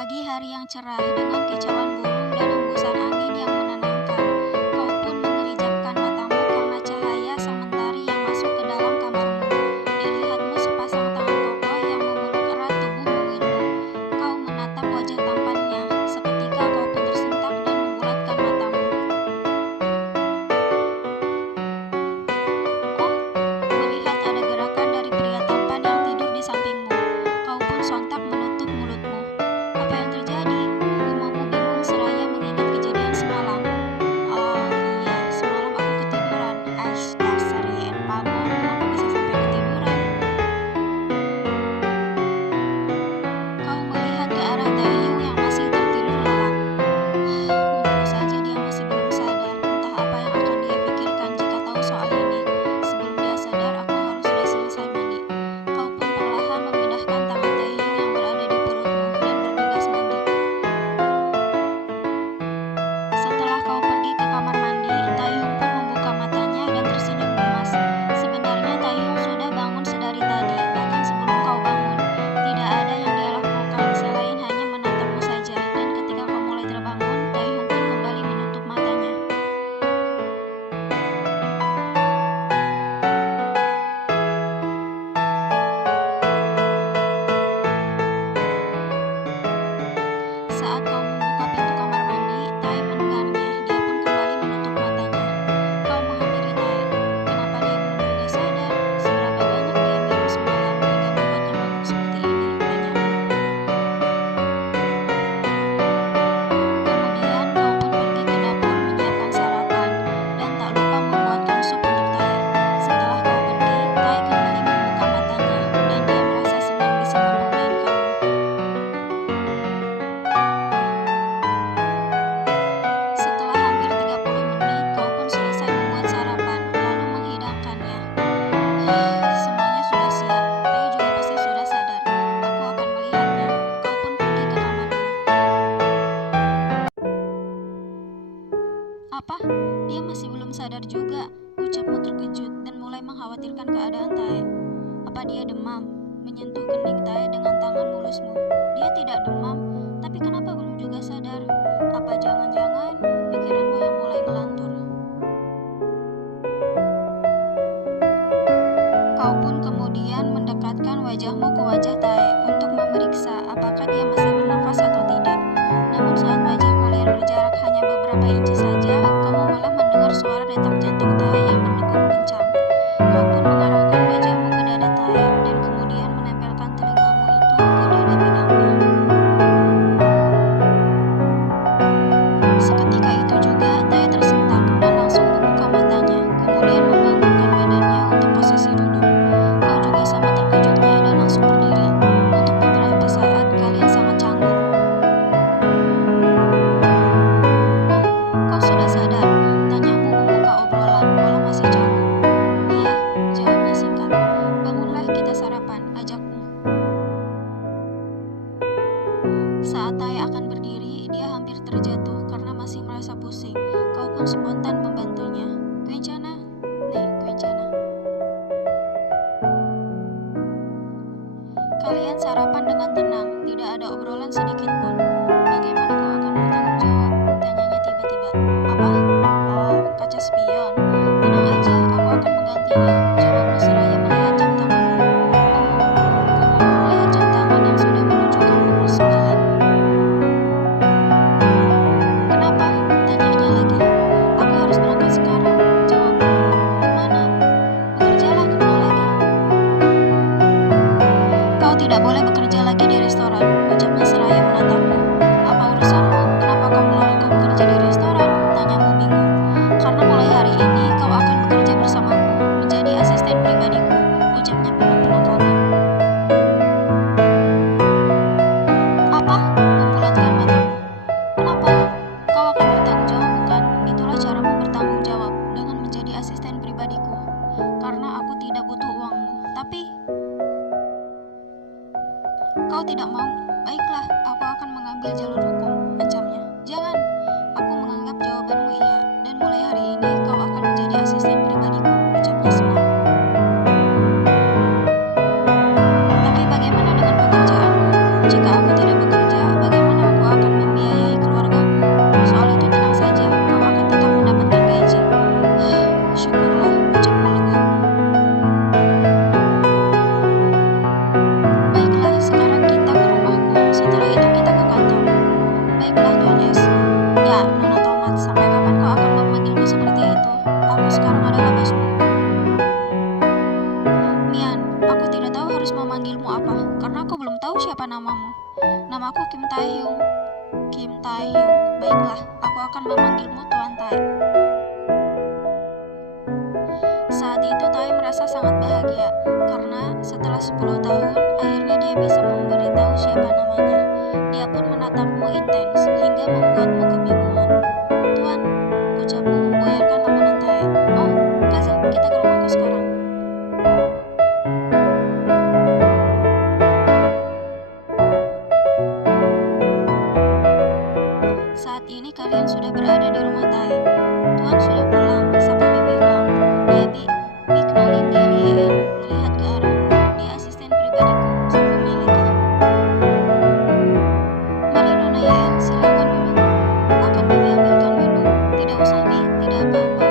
Pagi hari yang cerah dengan kicauan burung dan hembusan angin yang menenangkan, kau pun mengerijapkan matamu karena cahaya sang mentari yang masuk ke dalam kamarmu. Dilihatmu sepasang tangan kokoh yang memeluk erat tubuh mungilmu. Kau menatap wajah tampannya, seketika kau pun tersentak dan membulatkan matamu. Oh, melihat ada gerakan dari pria tampan yang tidur di sampingmu, kau pun sontak menutup mulutmu. Apa yang terjadi? Gumammu bingung seraya mengingat kejadian semalam. Oh iya, semalam aku ketiduran. Dasar Yen Pamor, kenapa bisa sampai ketiduran? Kau melihat ke arah Taehyung yang masih tertidur lelap. Untung saja dia masih belum sadar. Entah apa yang akan dia pikirkan jika tahu soal ini. Sebelum dia sadar, aku harus sudah selesai mandi. Kau pun perlahan memindahkan tangan Taehyung yang berada di perutmu dan bergegas mandi. Setelah kau pergi ke kamar mandi, Taehyung pun membuka matanya dan tersenyum gemas. Sebenarnya Taehyung sudah bangun sedari tadi, bahkan sebelum kau bangun. Tidak ada yang dia lakukan selain hanya menatapmu saja. Dan ketika kau mulai terbangun, Taehyung pun kembali menutup matanya. Saat kau membuka pintu kamar mandi, Tae mendengarnya. Dia pun kembali menutup matanya. Kau menghampiri Tae. Kenapa dia belum juga sadar? Seberapa banyak dia minum semalam hingga membuatnya mabuk seperti ini? Tanyamu. Kemudian kau pun pergi ke dapur menyiapkan sarapan dan tak lupa membuatkan sup untuk Tae. Setelah kau pergi, Tae kembali membuka matanya dan dia merasa senang bisa mempermainkanmu. Setelah hampir 30 menit, kau pun selesai membuat sarapan, lalu menghidangkannya. Semuanya sudah siap. Tae juga pasti sudah sadar. Aku akan melihatnya. Kau pun pergi ke kamarmu. Apa? Dia masih belum sadar juga. Ucapmu terkejut dan mulai mengkhawatirkan keadaan Tae. Apa dia demam? Menyentuh kening Tae dengan tangan mulusmu. Dia tidak demam, tapi kenapa belum juga sadar? Apa jangan-jangan pikiranmu yang mulai ngelantur? Kau pun kemudian mendekatkan wajahmu ke wajah Tae untuk memeriksa apakah dia masih bernafas atau tidak. Namun saat wajah kalian berjarak hanya beberapa inci saja, kamu malah mendengar suara detak jantung Tae yang berdegup kencang. Kau pun mengarahkan wajahmu ke dada Tae dan kemudian menempelkan telingamu itu ke dada bidangnya. Seketika itu juga Tae tersentak dan langsung membuka matanya, kemudian membangunkan badannya untuk posisi duduk. Kau juga sama terkejutnya dan langsung berdiri. Untuk beberapa saat kalian sangat canggung. Oh, kau sudah sadar? Tanyamu membuka obrolan walau masih canggung. Iya, jawabnya singkat. Bangunlah, kita sarapan, ajakku. Saat Tae akan berdiri, dia hampir terjatuh karena masih merasa pusing. Kau pun spontan membantunya. Kwencana, nih Kwencana. Kalian sarapan dengan tenang, tidak ada obrolan sedikit pun. Bagaimana kau akan bertanggung jawab? Tanyanya tiba-tiba. Apa? Oh, kaca spion. Tenang aja, aku akan menggantinya. Jawabmu seraya melihat jam tanganmu. Kamu melihat jam tangan yang sudah menunjukkan pukul 9. Kenapa? Tanyanya lagi. Aku harus berangkat sekarang. Jawabmu. Kemana? Bekerjalah, kemana lagi? Kau tidak boleh bekerja lagi di restoran, ucapnya seraya menatapmu. Apa urusanmu? Kenapa kau melarangku bekerja di restoran? Tanyamu bingung. Karena mulai hari ini kau akan bekerja bersamaku, menjadi asisten pribadiku, ucapnya penuh penekanan. Apa? Membulatkan matamu. Kenapa? Kau akan bertanggung jawab, bukan? Itulah caramu bertanggung jawab, dengan menjadi asisten pribadiku. Karena aku tidak butuh uangmu, tapi kau tidak mau. Baiklah, aku akan mengambil jalur hukum, ancamnya. Jangan. Aku menganggap jawabanmu iya, dan mulai hari ini kau akan menjadi asisten pribadiku, ucapnya senang. Tapi bagaimana dengan pekerjaanku? Jika aku tidak bekerja, bagaimana memanggilmu apa? Karena aku belum tahu siapa namamu. Namaku Kim Taehyung. Kim Taehyung. Baiklah, aku akan memanggilmu Tuan Tae. Saat itu Tae merasa sangat bahagia karena setelah 10 tahun akhirnya dia bisa memberitahu siapa namanya. Dia pun menatapmu intens hingga membuatmu kebingungan. Tuan, ucapmu membuyarkan lamunan Tae. Oh, Kaza, kita ke rumahku sekarang. Saat ini kalian sudah berada di rumah Tae. Tuan sudah pulang, sapa Bibi Huang. Ya Bi, Bi kenalin dia Lien, melihat ke arahmu. Dia asisten pribadiku, sambungnya lagi. Mari Nona Yen, silakan duduk. Akan Bibi ambilkan minum. Tidak usah Bi, tidak apa-apa.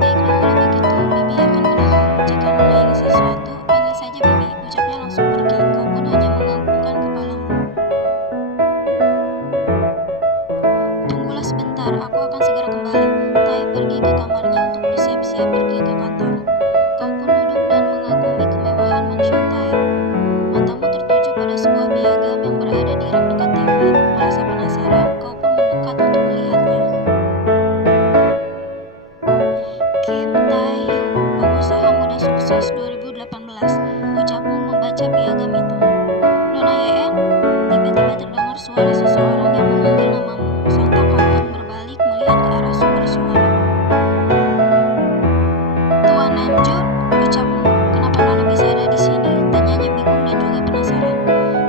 Baiklah kalau begitu, Bibi akan ke dapur. Jika Nona ingin sesuatu, panggil saja Bibi. Ucapnya langsung pergi, kau pun hanya menganggukkan kepalamu. Tunggulah sebentar, aku akan segera kembali. Tae pergi ke kamarnya untuk bersiap-siap pergi ke kantor. Kau pun duduk dan mengagumi kemewahan mansion Tae. Matamu tertuju pada sebuah piagam yang berada di rak dekat TV. Merasa penasaran, kau pun mendekat untuk melihatnya. Kim Taehyung, pengusaha muda sukses 2018. Ucapmu membaca piagam itu. Nona Yen, tiba-tiba terdengar suara seseorang yang memanggil namamu. Sontak kau pun berbalik melihat ke arah sumber suara. Tuan Namjoon, ucapmu. Kenapa Nona bisa ada di sini? Tanyanya bingung dan juga penasaran.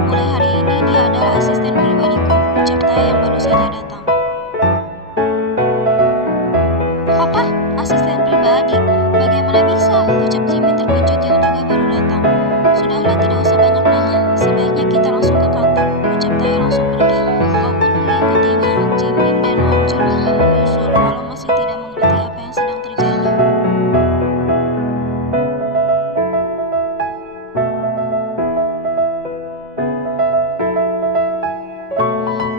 Mulai hari ini dia adalah asisten pribadiku, ucap Tae yang baru saja datang. Apa? Asisten pribadi? Bagaimana bisa? Ucap Jimin terkejut yang juga baru datang. Sudahlah, tidak usah banyak nanya. Sebaiknya kita langsung ke kantor. Ucap Tae langsung pergi. Kau pun mengikutinya. Jimin dan Namjoon mulai menyusul walau masih tidak mengerti apa yang sedang terjadi.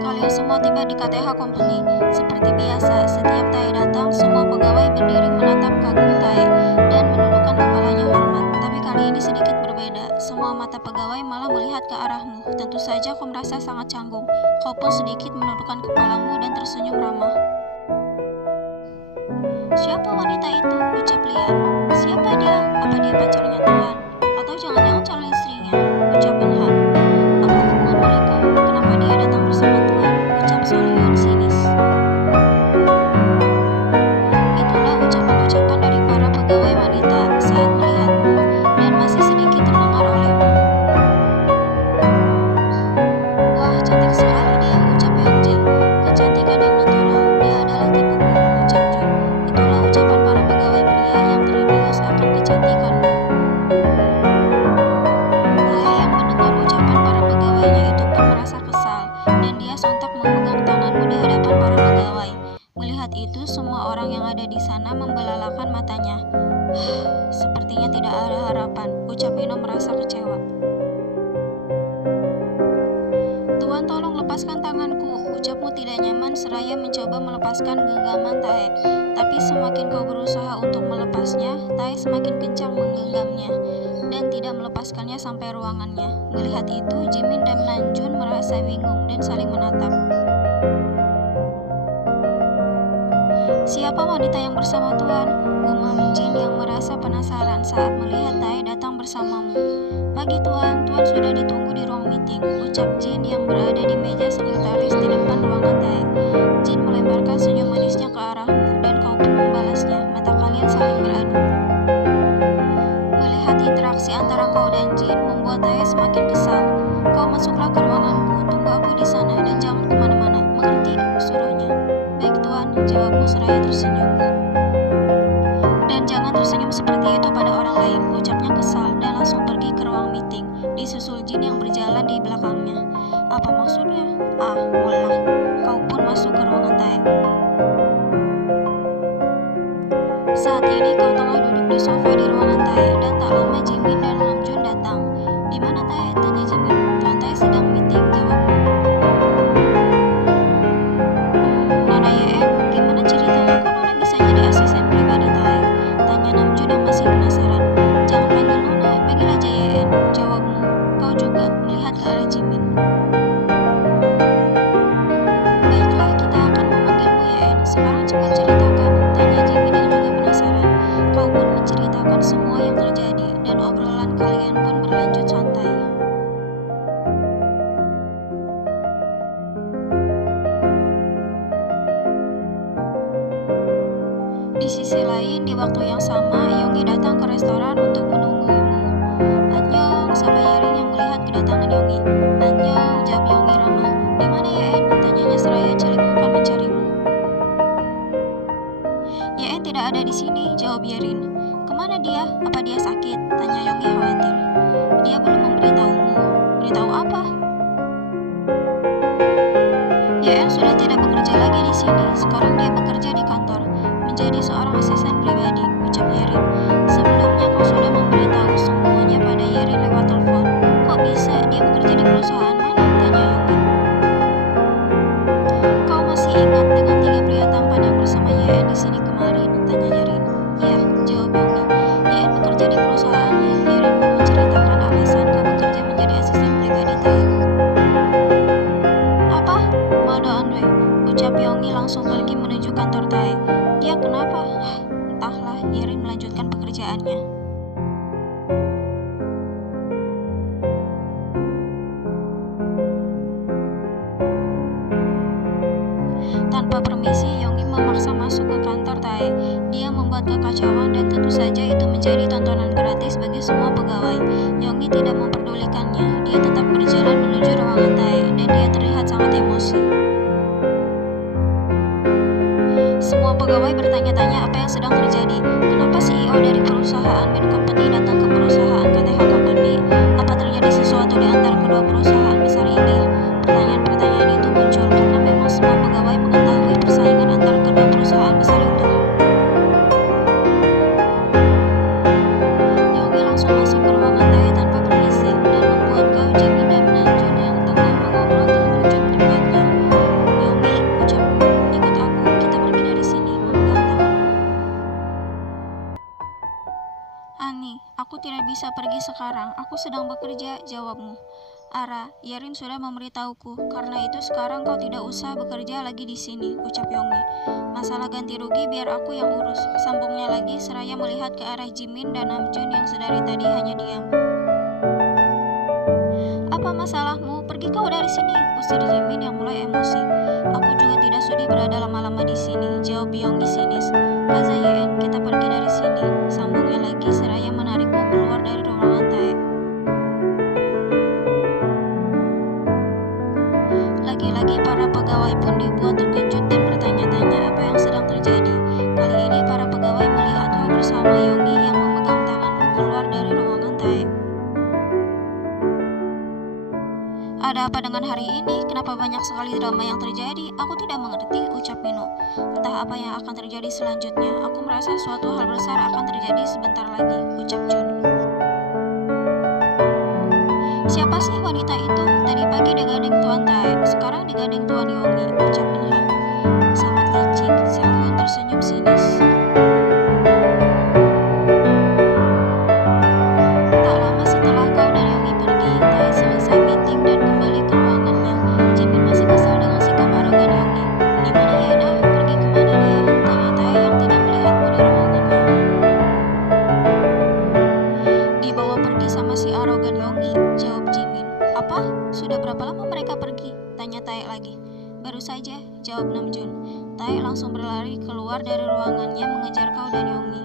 Kalian semua tiba di KTH Company. Seperti biasa, setiap Tae datang, semua pegawai berdiri menatap kagum Tae dan menundukkan kepalanya hormat. Tapi kali ini sedikit berbeda. Semua mata pegawai malah melihat ke arahmu. Tentu saja kau merasa sangat canggung. Kau pun sedikit menundukkan kepalamu dan tersenyum ramah. Siapa wanita itu? Ucap Lia. Siapa dia? Apa dia pacarnya Tuan? Atau jangan-jangan calon istrinya? Ucap Benha. Apa hubungan mereka? Kenapa dia datang bersama Tuan? Ucap Solyun sinis. Itulah ucapan-ucapan dari para pegawai wanita saat melihatmu dan masih sedikit terdengar olehmu. Wah, cantik sekali dia, ucap Yeongjae. Kecantikan yang natural, dia adalah tipeku, ucap Jun. Itulah ucapan para pegawai pria yang terbius akan kecantikanmu. Tae yang mendengar ucapan para pegawainya itu pun merasa kesal, dan dia sontak memegang tanganmu di hadapan para pegawai. Melihat itu, semua orang yang ada di sana membelalakan matanya. Sepertinya tidak ada harapan, ucap Ino merasa kecewa. Tuan, tolong lepaskan tanganku, ucapmu tidak nyaman seraya mencoba melepaskan genggaman Tae. Tapi semakin kau berusaha untuk melepasnya, Tae semakin kencang menggenggamnya dan tidak melepaskannya sampai ruangannya. Melihat itu, Jimin dan Namjoon merasa bingung dan saling menatap. Siapa wanita yang bersama Tuan? Gumam Jin yang merasa penasaran saat melihat Tae datang bersamamu. Pagi Tuan, Tuan sudah ditunggu di ruang meeting, ucap Jin yang berada di meja sekretaris di depan ruangan Tae. Jin melemparkan senyum manisnya ke arahmu dan kau pun membalasnya. Mata kalian saling beradu. Melihat interaksi antara kau dan Jin membuat Tae semakin kesal. Kau masuklah ke ruanganku, tunggu aku di sana dan jangan kemana-mana. Mengerti? Suruhnya. Baik Tuan, jawabmu seraya tersenyum. Dan jangan tersenyum seperti itu pada orang lain, ucapnya kesal dan langsung pergi ke ruang meeting, disusul Jin yang berjalan di belakangnya. Apa maksudnya? Ah, mullah. Kau pun masuk ke ruangan Tae. Saat ini kau tengah duduk di sofa di ruangan Tae dan tak lama Jimin dan Namjoon datang. Di mana Tae? Tanya Jimin. Tuan Tae sedang meeting, jawabmu. Nona Yen, gimana ceritanya kok Nona bisa jadi asisten pribadi Tae? Tanya Namjoon yang masih penasaran. Jangan panggil Nona, panggil aja Yen, jawabmu. kau juga, melihat ke arah Jimin. Baiklah, kita akan memanggilmu Yen. Sekarang cepat ceritakan, tanya Jimin yang juga penasaran. Kau pun menceritakan semua yang terjadi, dan obrolan kalian pun berlanjut santai. Di sisi lain, di waktu yang sama, Yonggi datang ke restoran untuk menemuimu. Annyeong, sapa Yerin yang melihat kedatangan Yonggi. Annyeong, jawab Yonggi ramah. Di mana Yen? Tanyanya seraya celimukan mencarimu. Yen tidak ada di sini, jawab Yerin. Kemana dia? Apa dia sakit? Tanya Yonggi khawatir. Dia belum memberitahumu. Beritahu apa? Yen sudah tidak bekerja lagi di sini. Sekarang dia bekerja di kantor, menjadi seorang asisten pribadi, ucap Yerin. Sebelumnya kau sudah memberitahu semuanya pada Yerin lewat telepon. Kok bisa dia bekerja di perusahaan mana? Tanya Yonggi. Kau masih ingat dengan 3 pria tampan yang bersama Yen di sini kemarin? Tanya Yerin. Ya, jawab Yonggi. Yen bekerja di perusahaannya. Yerin pun menceritakan alasan kau bekerja menjadi asisten pribadi Tae. Apa? Mode Anway, ucap Yonggi langsung pergi menuju kantor Tae. Dia kenapa? Entahlah, Yerin melanjutkan pekerjaannya. Tanpa permisi, Yonggi memaksa masuk ke kantor Tae. Dia membuat kekacauan dan tentu saja itu menjadi tontonan gratis bagi semua pegawai. Yonggi tidak memperdulikannya. Dia tetap berjalan menuju ruangan Tae dan dia terlihat sangat emosi. Semua pegawai bertanya-tanya apa yang sedang terjadi. Kenapa CEO dari perusahaan Min Company datang ke perusahaan KTH Company? Apa terjadi sesuatu di antara kedua perusahaan besar ini? Pertanyaan-pertanyaan itu muncul karena memang semua pegawai mengetahui persaingan antara kedua perusahaan besar itu. Yonggi langsung masuk ke ruangan Tae tanpa permisi dan membuat Gao Jimin dan Namjoon yang tengah mengobrol terkejut melihatnya. Yonggi, ucapku, ikut aku, kita pergi dari sini, memegang tanganmu. Ani, aku tidak bisa pergi sekarang, aku sedang bekerja, jawabmu. Ara, Yerin sudah memberitahuku, karena itu sekarang kau tidak usah bekerja lagi di sini, ucap Yonggi. Masalah ganti rugi biar aku yang urus, sambungnya lagi seraya melihat ke arah Jimin dan Namjoon yang sedari tadi hanya diam. Apa masalahmu? Pergi kau dari sini, usir Jimin yang mulai emosi. Aku juga tidak sudi berada lama-lama di sini, jawab Yonggi sinis. Kaza Yen, kita pergi dari sini, sambungnya lagi seraya menarikku keluar dari ruangan Tae. Lagi-lagi para pegawai pun dibuat terkejut dan bertanya-tanya apa yang sedang terjadi. Kali ini para pegawai melihatmu bersama Yonggi yang memegang tanganmu keluar dari ruangan Tae. Ada apa dengan hari ini? Kenapa banyak sekali drama yang terjadi? Aku tidak mengerti, ucap Mino. Entah apa yang akan terjadi selanjutnya. Aku merasa suatu hal besar akan terjadi sebentar lagi, ucap Jun. Siapa sih wanita itu? Tadi pagi digandeng Tuan Tae, sekarang digandeng Tuan Yonggi, ucap Minha. Sangat licik, Sehun tersenyum sinis. Tak lama setelah kau dan Yonggi pergi, Tae selesai meeting dan kembali ke ruangannya. Jimin masih kesal dengan sikap arogan Yonggi. Di mana Yena? Pergi kemana dia? Tanya Tae yang tidak melihatmu di ruangannya. Dibawa pergi sama si arogan Yonggi, jawab Jimin. Apa? Sudah berapa lama mereka pergi? Tanya Tae lagi. Baru saja, jawab Namjoon. Tae langsung berlari keluar dari ruangannya mengejar kau dan Yonggi.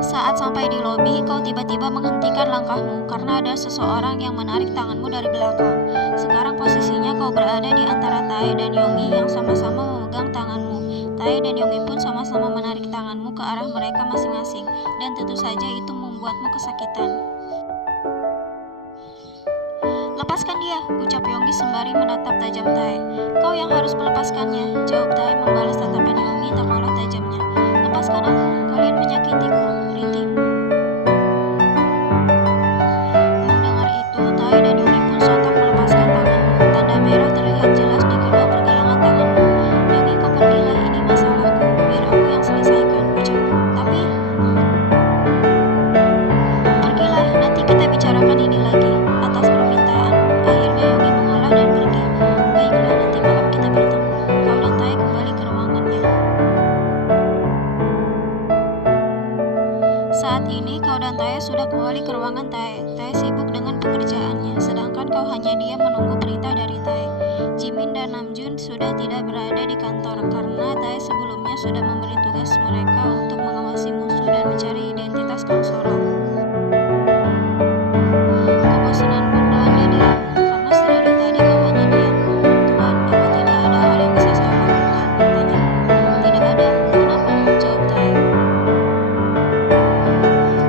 Saat sampai di lobi, kau tiba-tiba menghentikan langkahmu karena ada seseorang yang menarik tanganmu dari belakang. Sekarang posisinya kau berada di antara Tae dan Yonggi yang sama-sama memegang tanganmu. Tae dan Yonggi pun sama-sama menarik tanganmu ke arah mereka masing-masing, dan tentu saja itu membuatmu kesakitan. Lepaskan dia, ucap Yonggi sembari menatap tajam Tae. Kau yang harus melepaskannya, jawab Tae membalas tatapan Yonggi tak kalah tajamnya. Lepaskan aku, kalian menyakitiku, rintihmu. Mendengar itu, Tae dan Yonggi pun sontak melepaskan tanganmu. Tanda merah terlihat jelas di kedua pergelangan tanganmu. Yonggi, kau pergilah, ini masalahku, biar aku yang selesaikan, ucapku. Tapi kita bicarakan ini lagi. Atas permintaanmu, akhirnya Yogi mengalah dan pergi. Baiklah, nanti malam kita bertemu. Kau dan Tae kembali ke ruangannya. Saat ini kau dan Tae sudah kembali ke ruangan Tae. Tae sibuk dengan pekerjaannya, sedangkan kau hanya diam menunggu perintah dari Tae. Jimin dan Namjoon sudah tidak berada di kantor karena Tae sebelumnya sudah memberi tugas mereka untuk mengawasi musuh dan mencari identitas Kang Soro. Kebosanan pun melanda dirimu karena sedari tadi kau hanya diam. Tuan, apa tidak ada hal yang bisa saya lakukan? Tanya. Tidak ada. Kenapa? Jawab Tae.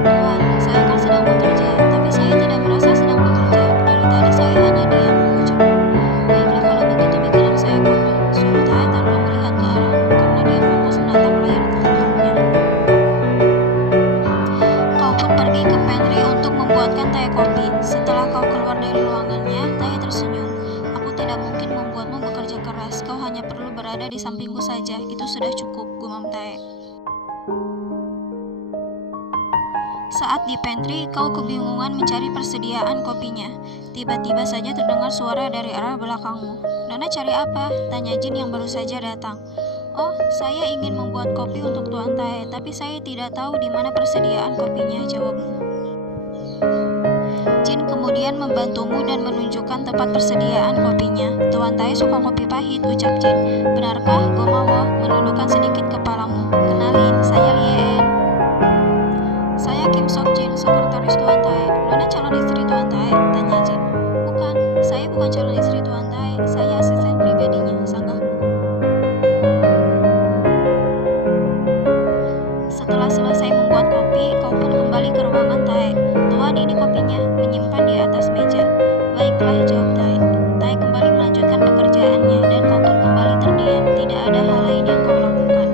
Tuan, saya kan sedang bekerja, tapi saya tidak merasa sedang bekerja. Dari tadi saya hanya diam, ucapku. Baiklah kalau begitu bikinan saya kopi, suruh Tae tanpa melihat ke arahmu karena dia fokus menatap layar laptopnya. Kau pun pergi ke pantry untuk membuatkan Tae kopi. Setelah kau keluar dari ruangannya, Tae tersenyum. Aku tidak mungkin membuatmu bekerja keras, kau hanya perlu berada di sampingku saja, itu sudah cukup, gumam Tae. Saat di pantry, kau kebingungan mencari persediaan kopinya. Tiba-tiba saja terdengar suara dari arah belakangmu. Nona cari apa? Tanya Jin yang baru saja datang. Oh, saya ingin membuat kopi untuk Tuan Tae, tapi saya tidak tahu di mana persediaan kopinya, jawabmu. Jin kemudian membantumu dan menunjukkan tempat persediaan kopinya. Tuan Tae suka kopi pahit, ucap Jin. Benarkah, Gomawo? Menundukkan sedikit kepalamu. Kenalin, saya Lien. Saya Kim Sok Jin, sekretaris Tuan Tae. Nona calon istri Tuan Tae? Tanya Jin. Bukan, saya bukan calon istri Tuan Tae. Saya asisten pribadinya, sanggahmu. Setelah selesai membuat kopi, kau pun kembali ke ruangan Tae. Tuan, ini kopinya, menyimpan di atas meja. Baiklah, jawab Tae. Tae kembali melanjutkan pekerjaannya dan kau pun kembali terdiam. Tidak ada hal lain yang kau lakukan.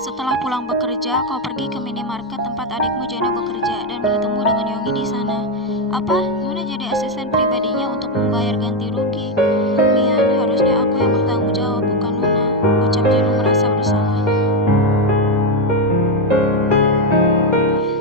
Setelah pulang bekerja, kau pergi ke minimarket tempat adikmu Jeno bekerja dan bertemu dengan Yogi di sana. Apa? Nona jadi asisten pribadinya untuk membayar ganti rugi. Mian, harusnya aku yang bertanggung jawab, bukan Nona, ucap Jeno merasa bersalah.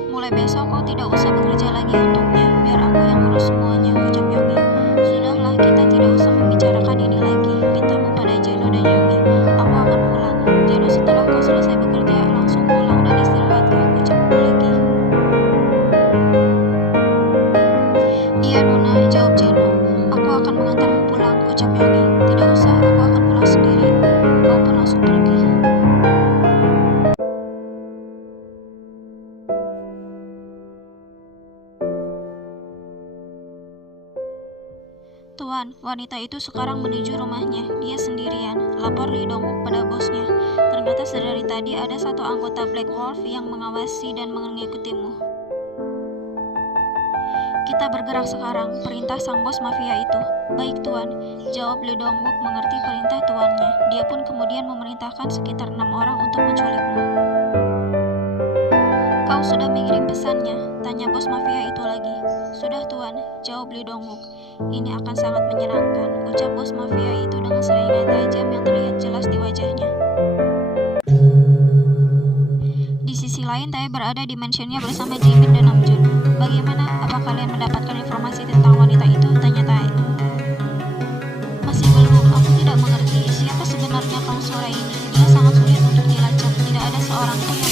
Mulai besok kau tidak usah bekerja lagi untuknya, biar aku yang urus semuanya, ucap Yogi. Sudahlah, kita tidak usah membicarakan ini lagi, pintamu pada Jeno dan Yogi. Aku akan pulang. Jeno, setelah kau selesai bekerja, langsung pulang dan istirahatlah, ucapku lagi. Iya Nona, jawab Jeno. Aku akan mengantarmu pulang, ucap Yogi. Tidak usah, aku akan pulang sendiri. Kau pun langsung pergi. Tuan, wanita itu sekarang menuju rumahnya. Dia sendirian, lapor Lee Dong-wook pada bosnya. Ternyata sedari tadi ada satu anggota Black Wolf yang mengawasi dan mengikutimu. Kita bergerak sekarang, perintah sang bos mafia itu. Baik Tuan, jawab Lee Dong-wook mengerti perintah tuannya. Dia pun kemudian memerintahkan sekitar 6 orang untuk menculikmu. Kau sudah mengirim pesannya? Tanya bos mafia itu lagi. Sudah Tuan, jawab Lee Dong-wook. Ini akan sangat menyenangkan, ucap bos mafia itu dengan seringai tajam yang terlihat jelas di wajahnya. Di sisi lain, Tae berada di mansionnya bersama Jimin dan Namjoon. Bagaimana? Apa kalian mendapatkan informasi tentang wanita itu? Tanya Tae. Masih belum, aku tidak mengerti siapa sebenarnya Kang Sora ini. Dia sangat sulit untuk dilacak, tidak ada seorang pun yang